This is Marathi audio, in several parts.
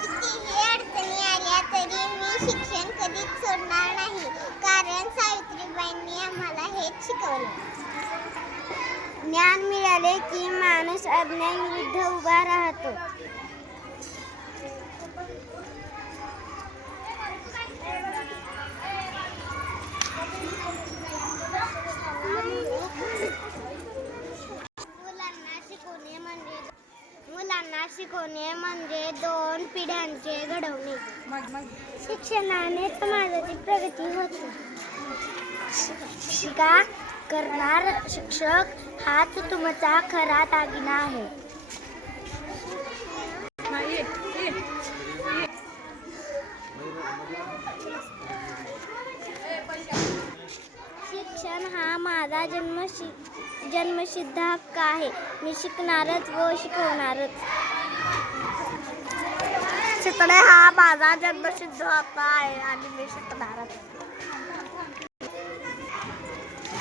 कितीही अडचणी आल्या तरी मी शिक्षण कधीच सोडणार नाही, कारण सावित्रीबाईंनी आम्हाला हेच शिकवलं. ज्ञान मिळाले की माणूस अज्ञानाविरुद्ध उभा राहतो. मुलांना शिकवणे म्हणजे 2 पिढ्यांचे घडवणे. शिक्षणाने समाजाची प्रगती होते. शिका करणार शिक्षक हाच तुमचा खरा दागिना आहे. शिक्षण हा माझा जन्मसिद्ध हक्क आहे. मी शिकणारच व शिकवणारच. शिकणे हा माझा जन्मसिद्ध हक्क आहे आणि मी शिकणारच.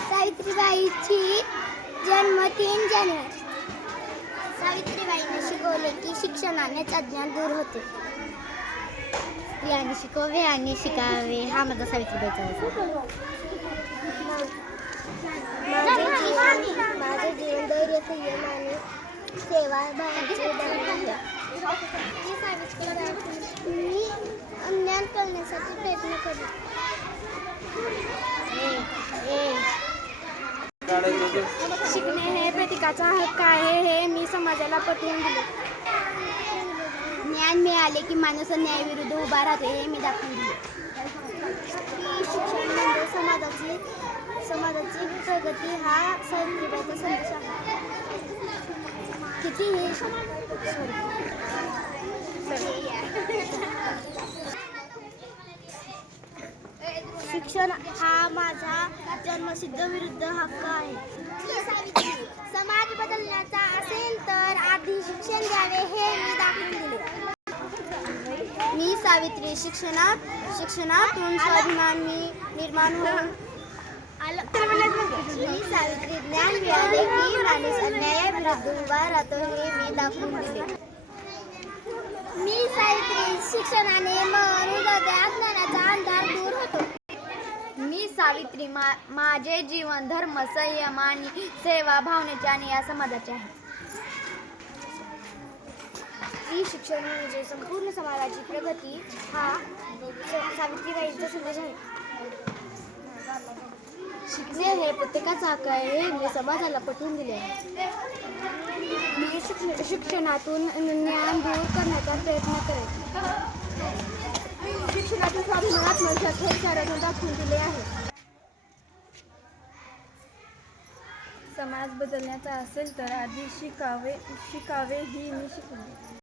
सावित्रीबाईंची जन्म 3 जानेवारी. सावित्रीबाईंनी शिकवले की शिक्षणानेच अज्ञान दूर होते. स्त्रियांनी शिकावे आणि शिकावे हा माझा सावित्रीबाईंचा. माझे जीवन धैर्य, संयम आणि सेवा भावनेचे मी ज्ञान करण्यासाठी प्रयत्न करेन. शिकणे हे प्रत्येकाचा हक्क आहे हे मी समाजाला पटवून दिले. ज्ञान मिळाले की माणूस न्यायाविरुद्ध उभा राहतो हे मी दाखवून दिले. शिक्षण म्हणजे समाजाची प्रगती हा सावित्रीबाईंचा संदेश आहे. कितीही शिक्षण हा माझा जन्मसिद्ध विरुद्ध हक्क आहे. समाज बदलण्याचा असेल तर आधी शिक्षण द्यावे हे मी दाखवून दिले. मी सावित्री शिक्षणातून स्वाभिमान निर्माण होऊन मी सावित्री ज्ञान मिळाले की माणूस अन्यायाविरुद्ध उभा राहतो हे मी दाखवून दिले. मी सावित्री शिक्षणाने मन उघडते, अज्ञानाचा अंधार दूर होतो. मी सावित्री माझे जीवन धर्म, संयम आणि सेवा भावनेचे आणि या समाजाचे आहे. स्त्री शिक्षण म्हणजे संपूर्ण समाजाची प्रगती हा सावित्रीबाईंचा संदेश आहे. शिकणे हे प्रत्येकाचा हक्क आहे हे मी समाजाला पटवून दिले आहे. मी शिक्षणातून ज्ञान दूर करण्याचा प्रयत्न करेन. शिक्षणातून स्वाभिमान आत्मविश्वास हे विचारातून दाखवून दिले आहे. समाज बदलण्याचा असेल तर आधी शिकावे ही मी शिकवले.